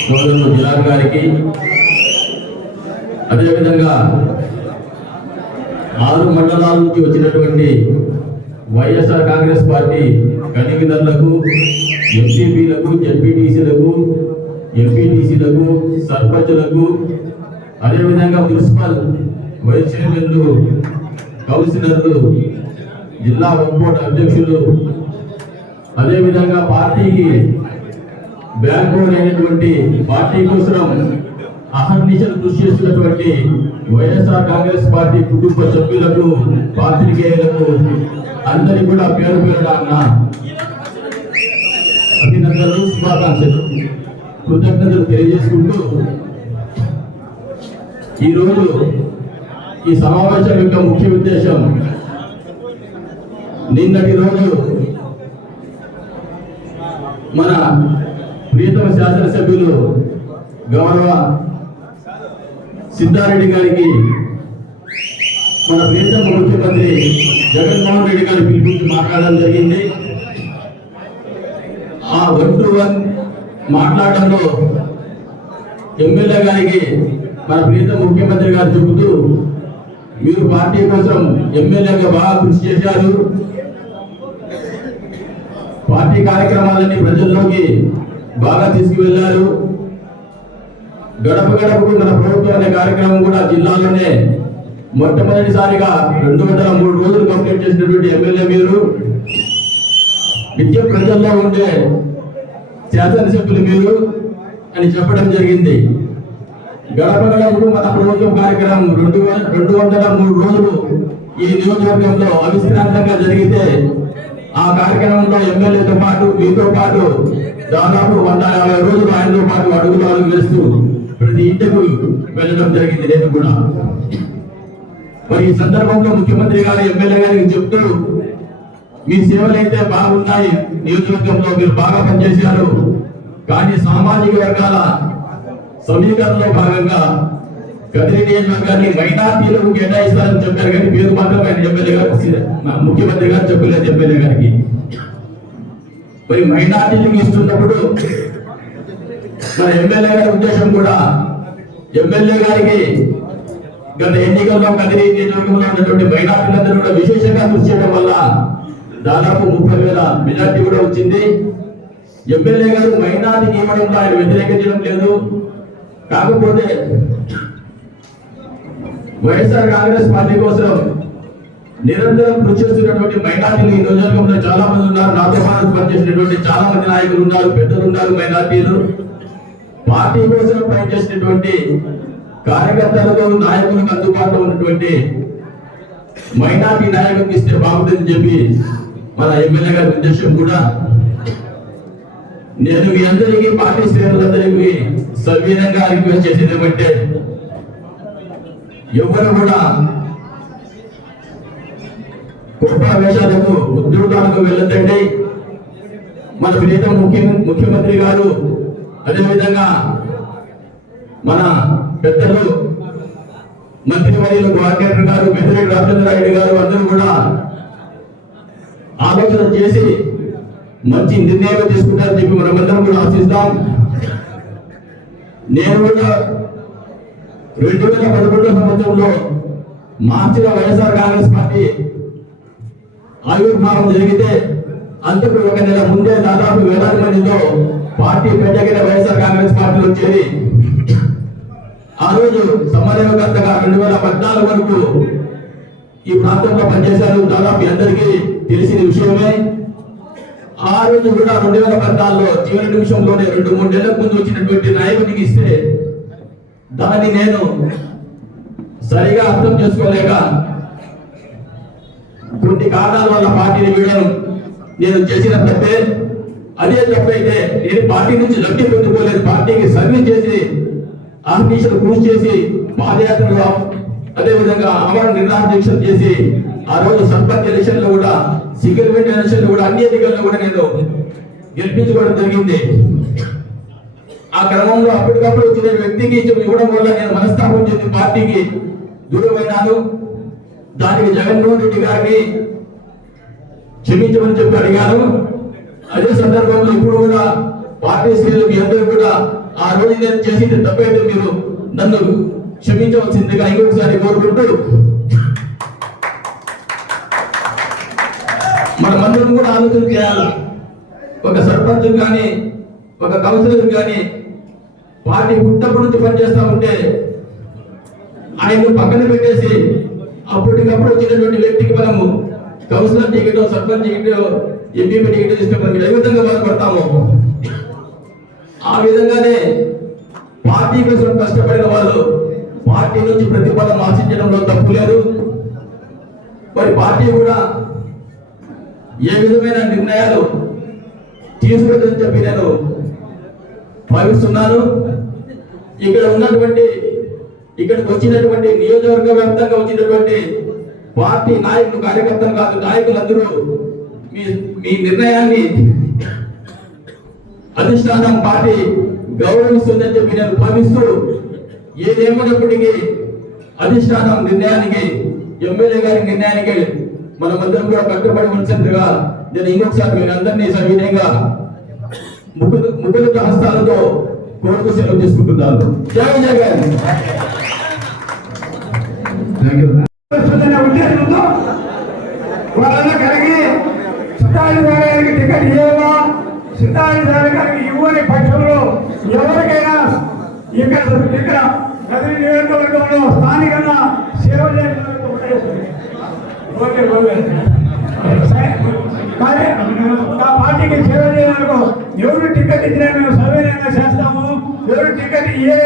సోదరుడు జిలాల్ గారికి. అదేవిధంగా ఆరు మండలాల నుంచి వచ్చినటువంటి వైఎస్ఆర్ కాంగ్రెస్ పార్టీ కన్వీనర్లకు ఎంపీపీలకు జడ్పీటీసీలకు ఎంపీటీసీలకు సర్పంచులకు అదేవిధంగా మున్సిపల్ వైస్ చైర్మన్లు కౌన్సిలర్లు జిల్లా బోర్డు అధ్యక్షులు అదేవిధంగా పార్టీకి బ్యాక్బోన్ అయినటువంటి పార్టీ కోసం అహర్నిశలు కృషి చేస్తున్నటువంటి వైఎస్ఆర్ కాంగ్రెస్ పార్టీ కుటుంబ సభ్యులకు పాత్రికేయులకు అందరి కూడా పేరు పేరుగా అన్న అభినందనలు శుభాకాంక్షలు. కృతజ్ఞతలు తెలియజేసుకుంటూ ఈరోజు ఈ సమావేశం యొక్క ముఖ్య ఉద్దేశం నిన్నటి రోజు మన ప్రియతమ శాసనసభ్యులు గౌరవ సిద్ధారెడ్డి గారికి మన ప్రియతమ ముఖ్యమంత్రి జగన్మోహన్ రెడ్డి గారు పిలిపించి మాట్లాడడం జరిగింది. ఆ వన్ టు వన్ మాట్లాడడంలో ఎమ్మెల్యే గారికి మన ప్రియతమ ముఖ్యమంత్రి గారు చెబుతూ మీరు పార్టీ కోసం ఎమ్మెల్యేగా బాగా కృషి చేశారు. పార్టీ కార్యక్రమాలన్నీ ప్రజల్లోకి బాగా తీసుకువెళ్ళారు. గడప గడపకు మన ప్రభుత్వం అనే కార్యక్రమం కూడా జిల్లాలోనే మొట్టమొదటిసారిగా రెండు వందల మూడు రోజులు కంప్లీట్ చేసినటువంటి ఎమ్మెల్యే మీరు. నిత్యం ప్రజల్లో ఉండే శాసనసభ్యులు మీరు అని చెప్పడం జరిగింది. గడప గడపకు మన ప్రభుత్వం కార్యక్రమం రెండు వేల రెండు వందల మూడు రోజులు ఈ నియోజకవర్గంలో అవిశ్రాంతంగా జరిగితే ఆ కార్యక్రమంలో ఎమ్మెల్యేతో పాటు మీతో పాటు దాదాపు వంద యాభై రోజులు ఆయనతో పాటు అడుగులు అడుగు వేస్తూ ప్రతి ఇంటికి వెళ్ళడం జరిగింది నేను కూడా. మరి ఈ సందర్భంలో ముఖ్యమంత్రి గారు ఎమ్మెల్యే గారికి చెప్తూ మీ సేవలు అయితే బాగున్నాయి నియోజకవర్గంలో మీరు బాగా పనిచేశారు కానీ సామాజిక వర్గాల సమీకరణలో భాగంగా కదిరి నియోజకవర్గాన్ని మైనార్టీలకు కేటాయిస్తారని చెప్పారు కానీ పేరు మాత్రం ఆయన ఎమ్మెల్యే గారు ముఖ్యమంత్రి గారు చెప్పలేదు ఎమ్మెల్యే గారికి. మరి మైనార్టీలకు ఇస్తున్నప్పుడు మన ఎమ్మెల్యే గారి ఉద్దేశం కూడా ఎమ్మెల్యే గారికి గత ఎన్నికల్లో కదిరి నియోజకవర్గంలో ఉన్నటువంటి మైనార్టీలందరూ కూడా విశేషంగా కృషి చేయడం వల్ల దాదాపు ముప్పై వేల మెజార్టీ కూడా వచ్చింది. ఎమ్మెల్యే గారు మైనార్టీకి ఇవ్వడంలో ఆయన వ్యతిరేకించడం లేదు. కాకపోతే వైఎస్ఆర్ కాంగ్రెస్ పార్టీ కోసం నిరంతరం కృషి చేస్తున్నటువంటి మైనార్టీలు ఈ నియోజకవర్గంలో చాలా మంది ఉన్నారు. నాతో పాటు పనిచేసినటువంటి చాలా మంది నాయకులు ఉన్నారు పెద్దలు ఉన్నారు మైనార్టీలు. పార్టీ కోసం పనిచేసినటువంటి కార్యకర్తలకు నాయకులకు అందుబాటులో ఉన్నటువంటి మైనార్టీ నాయకులకు ఇస్తే బాగుంటుందని చెప్పి మన ఎమ్మెల్యే గారి ఉద్దేశం కూడా. నేను మీ అందరికీ పార్టీ శ్రేణులందరికీ సవ్యంగా రిక్వెస్ట్ చేసేది ఏమంటే ఎవరు కూడా గొప్ప వేషాలకు ఉద్యోగాలకు వెళ్ళొద్దండి. మన ప్రియతమ ముఖ్య ముఖ్యమంత్రి గారు అదేవిధంగా మన పెద్దలు మంత్రివర్యులు కోఆర్డినేటర్ గారు పెద్దిరెడ్డి రామచంద్రారెడ్డి గారు అందరూ కూడా ఆలోచన చేసి మంచి నిర్ణయం తీసుకుంటారని చెప్పి మనమందరం కూడా ఆశిస్తాం. నేను కూడా రెండు వేల పదకొండవ సంవత్సరంలో మార్చిలో వైఎస్ఆర్ కాంగ్రెస్ పార్టీ ఆవిర్భావం జరిగితే అంతకు ఒక నెల ముందే దాదాపు వేలాది మందితో పార్టీ పెట్టగిన వైఎస్ఆర్ కాంగ్రెస్ పార్టీలో చేరి ఆ రోజు సమన్వయకర్తగా రెండు వేల పద్నాలుగు వరకు ఈ ప్రాంతంలో పనిచేశారు. దాదాపు అందరికీ తెలిసిన విషయమే. ఆ రోజు కూడా రెండు వేల పద్నాలుగులో చివరి నిమిషంలోనే రెండు మూడు నెలల ముందు వచ్చినటువంటి నాయకుడికి ఇస్తే దాన్ని నేను సరిగా అర్థం చేసుకోలేక కొన్ని కారణాల వల్ల పార్టీని వీడడం నేను చేసిన తప్పే. అదే తప్పైతే నేను పార్టీ నుంచి లబ్ధి పొందుకోలేదు పార్టీకి సర్వీస్ చేసి ఆర్టీసీలు కృషి చేసి పాదయాత్రలో అదేవిధంగా అమర నిర్ణయాధ్యక్షులు చేసి ఆ రోజు సర్పంచ్ ఎలక్షన్లో కూడా సిగ్నల్మెంట్ ఎలక్షన్లో కూడా అన్ని ఎన్నికల్లో కూడా నేను గెలిపించుకోవడం జరిగింది. ఆ క్రమంలో అప్పటికప్పుడు వచ్చిన వ్యక్తికి ఇవ్వడం వల్ల నేను మనస్తాపం చెంది పార్టీకి దూరమైనాను. దానికి జగన్మోహన్ రెడ్డి గారిని క్షమించమని చెప్పి అడిగాను. అదే సందర్భంలో ఇప్పుడు కూడా పార్టీ శ్రేణులు మీ అందరూ కూడా ఆ రోజు నేను చేసింది తప్పైతే మీరు నన్ను క్షమించవలసిందిగా ఇంకొకసారి కోరుకుంటూ మనమందరం కూడా ఆలోచన చేయాలి? ఒక సర్పంచ్ కానీ ఒక కౌన్సిలర్ కానీ పార్టీ పుట్టప్పటి నుంచి పనిచేస్తా ఉంటే ఆయన్ని పక్కన పెట్టేసి అప్పటికప్పుడు వచ్చినటువంటి వ్యక్తికి మనము councillor ticket sarpanch ticket MPP ticket ఇస్తే మనం ఏ విధంగా బాధపడతాము ఆ విధంగానే పార్టీ కోసం కష్టపడిన వాళ్ళు పార్టీ నుంచి ప్రతిఫలం ఆశించడంలో తప్పు లేదు. మరి పార్టీ కూడా ఏ విధమైన నిర్ణయాలు తీసుకుందని చెప్పి నేను భావిస్తున్నాను ఇక్కడ ఉన్నటువంటి ఇక్కడికి వచ్చినటువంటి నియోజకవర్గ వ్యాప్తంగా వచ్చినటువంటి పార్టీ నాయకులు కార్యకర్తలు కాదు నాయకులందరూ మీ మీ నిర్ణయాన్ని అధిష్టానం పార్టీ గౌరవిస్తుందని చెప్పి నేను భావిస్తూ ఏదేమైనప్పటికీ అధిష్టానం నిర్ణయానికి ఎమ్మెల్యే గారి నిర్ణయానికి మనమందరం కూడా కట్టుబడి ఉంచినట్టుగా నేను ఇంకొకసారి మీరందరినీ సవినయంగా ముగ్గురు ముగ్గురు హస్తాలతో కోరుకు సెలవు తీసుకుంటున్నాను జై జగన్ వస్తుందనే ఉద్దేశంతో వాళ్ళని కలిగి సిద్ధార్థ గారికి టికెట్ ఇవ్వమా సిద్ధార్థ గారికి ఇవ్వని పక్షంలో ఎవరికైనా ఇక్కడ ఇక్కడ గది నియోజకవర్గంలో స్థానికంగా సేవ చేయడానికి. ఓకే. ఆ పార్టీకి సేవ చేయడానికి ఎవరు టికెట్ ఇచ్చినా మేము సౌకర్యంగా చేస్తాము. ఎవరు టికెట్ ఏ